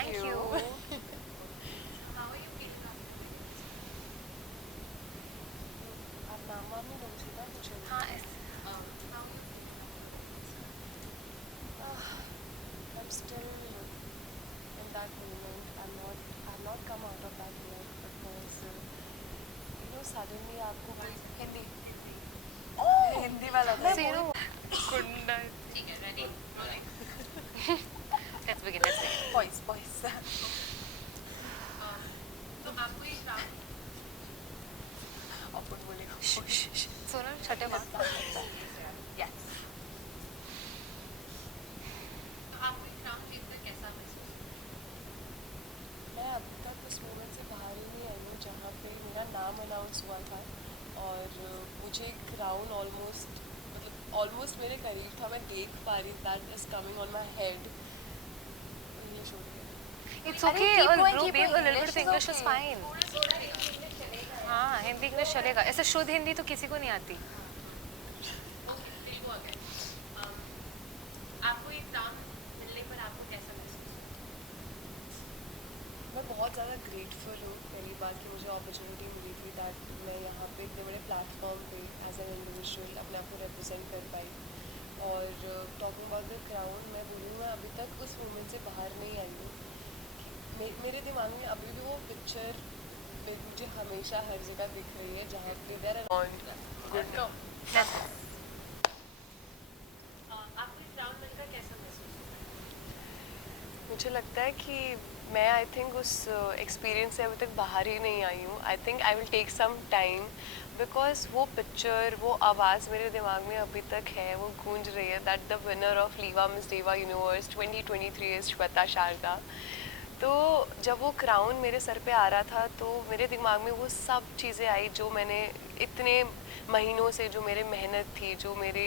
Thank you. आप नाम वाम नहीं लोगे ना कुछ हाँ I'm still in that moment. I've not come out of that yet because suddenly आपको कोई हिंदी हिंदी वाला मैं था बोल कुंडा let's begin. voice voice अपन बोलेगा सुनो छोटे माँ yes मैं अभी तक उस मोमेंट से बाहर ही नहीं आई हूँ जहाँ पे मेरा नाम अनाउंस हुआ था और मुझे क्राउन ऑलमोस्ट मेरे करीब था मैं देख पा रही that is coming on my head English हो रही है it's okay keep going, bro keep babe going. a little bit of English is okay. fine हाँ हिंदी इंग्लिश चलेगा ऐसे शुद्ध हिंदी तो किसी को नहीं आती मैं बहुत ज़्यादा ग्रेटफुल हूँ पहली बात कि मुझे अपॉर्चुनिटी मिली थी दैट मैं यहाँ पे इतने बड़े प्लेटफॉर्म पे एज एन इंडिविजुअल अपने आप को रिप्रेजेंट कर पाई और टॉकिंग अबाउट द क्राउन मैं बोलूँ मैं अभी तक उस मोमेंट से बाहर नहीं आई हूँ मेरे दिमाग में अभी भी वो पिक्चर मुझे हमेशा हर जगह दिख रही है जहाँ पे देर ऑन गुड नो मुझे लगता है कि मैं आई थिंक उस एक्सपीरियंस से अभी तक बाहर ही नहीं आई हूँ I think I will take some time because वो पिक्चर वो आवाज़ मेरे दिमाग में अभी तक है वो गूंज रही है that the winner of लीवा miss देवा यूनिवर्स 2023 इज श्वेता शारदा तो जब वो क्राउन मेरे सर पे आ रहा था तो मेरे दिमाग में वो सब चीज़ें आई जो मैंने इतने महीनों से जो मेरे मेहनत थी जो मेरे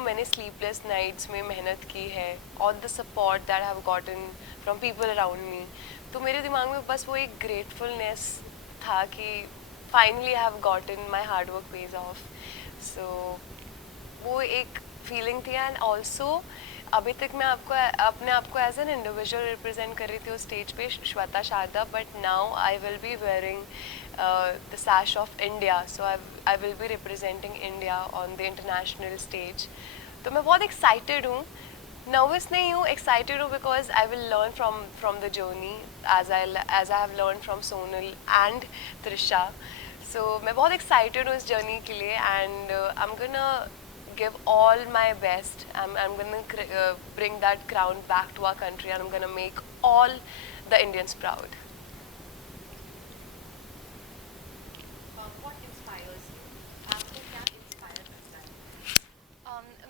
मैंने स्लीपलेस नाइट्स में मेहनत की है all the support that have gotten from people around me तो मेरे दिमाग में बस वो एक ग्रेटफुलनेस था कि finally I have gotten my hard work paid off so वो एक फीलिंग थी एंड ऑल्सो अभी तक मैं अपने आप को एज एन इंडिविजुअल रिप्रेजेंट कर रही थी उस स्टेज पे Shweta Sharda but now I will be wearing the sash of India so I will be representing India on the international stage तो मैं बहुत एक्साइटेड हूँ नर्वस नहीं हूँ एक्साइटेड हूँ because I will learn from the journey as I have learn from Sonal and Trisha so मैं बहुत excited हूँ इस जर्नी के लिए and I am gonna give all my best. I'm going to bring that crown back to our country and I'm going to make all the Indians proud.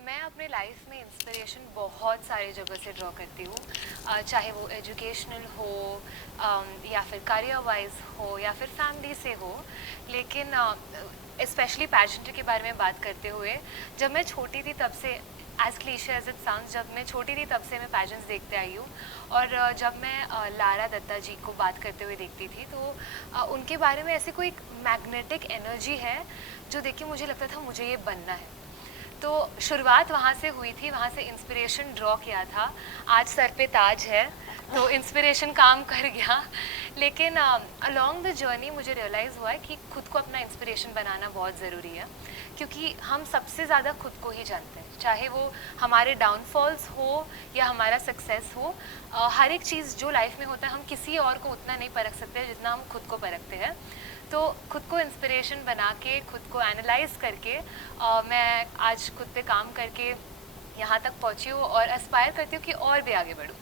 मैं अपने life में inspiration बहुत सारी जगह से ड्रॉ करती हूँ चाहे वो एजुकेशनल हो या फिर करियर वाइज हो या फिर फैमिली से हो लेकिन स्पेशली पैजेंट्री के बारे में बात करते हुए जब मैं छोटी थी तब से as cliche as it sounds जब मैं छोटी थी तब से मैं पैजेंट्स देखते आई हूँ और जब मैं लारा दत्ता जी को बात करते हुए देखती थी तो उनके बारे में ऐसी कोई मैग्नेटिक एनर्जी है जो देख के मुझे लगता था मुझे ये बनना है तो शुरुआत वहाँ से हुई थी वहाँ से इंस्पिरेशन ड्रॉ किया था आज सर पे ताज है तो इंस्पिरेशन काम कर गया लेकिन अलोंग द जर्नी मुझे रियलाइज़ हुआ है कि खुद को अपना इंस्पिरेशन बनाना बहुत ज़रूरी है क्योंकि हम सबसे ज़्यादा खुद को ही जानते हैं चाहे वो हमारे डाउनफॉल्स हो या हमारा सक्सेस हो हर एक चीज़ जो लाइफ में होता है हम किसी और को उतना नहीं परख सकते जितना हम खुद को परखते हैं तो खुद को इंस्पिरेशन बना के खुद को एनालाइज करके मैं आज खुद पे काम करके यहाँ तक पहुँची हूँ और एस्पायर करती हूँ कि और भी आगे बढ़ूँ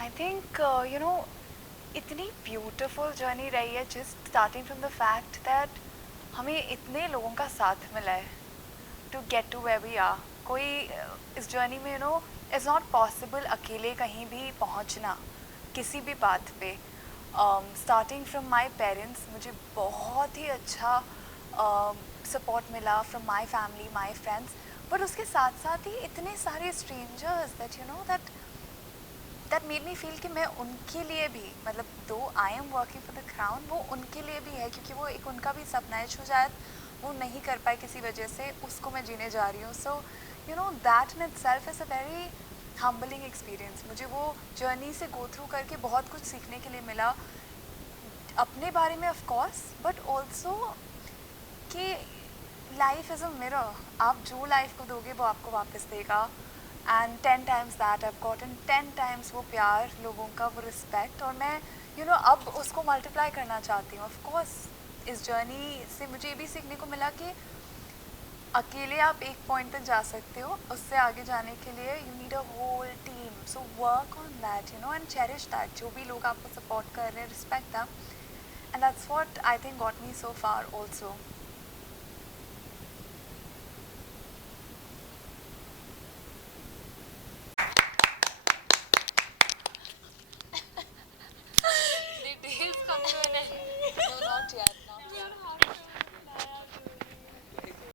आई थिंक इतनी ब्यूटीफुल जर्नी रही है just starting from the fact that हमें इतने लोगों का साथ मिला है to get to where we are कोई इस जर्नी में इज़ नॉट पॉसिबल अकेले कहीं भी पहुंचना किसी भी बात पे स्टार्टिंग फ्रॉम माय पेरेंट्स मुझे बहुत ही अच्छा सपोर्ट मिला from my family my friends but उसके साथ साथ ही इतने सारे strangers that that made me feel कि मैं उनके लिए भी मतलब दो I am working for the crown वो उनके लिए भी है क्योंकि वो एक उनका भी सपना है शुजात वो नहीं कर पाए किसी वजह से, उसको मैं जीने जा रही हूँ. So you know that in itself is a very humbling experience. मुझे वो जर्नी से गो थ्रू करके बहुत कुछ सीखने के लिए मिला अपने बारे में ऑफ कोर्स, बट ऑल्सो कि लाइफ इज़ अ मिरर. आप जो लाइफ को दोगे वो आपको वापस देगा. And 10 times that I gotten 10 times वो प्यार लोगों का, वो रिस्पेक्ट. और मैं अब उसको मल्टीप्लाई करना चाहती हूँ. ऑफ कोर्स इस जर्नी से मुझे ये भी सीखने को मिला कि अकेले आप एक पॉइंट तक जा सकते हो, उससे आगे जाने के लिए you need a whole team. So work on that and cherish that. जो भी लोग आपको सपोर्ट कर रहे हैं, respect them. And that's what I think got me so far also. The days come to an end. No, not yet.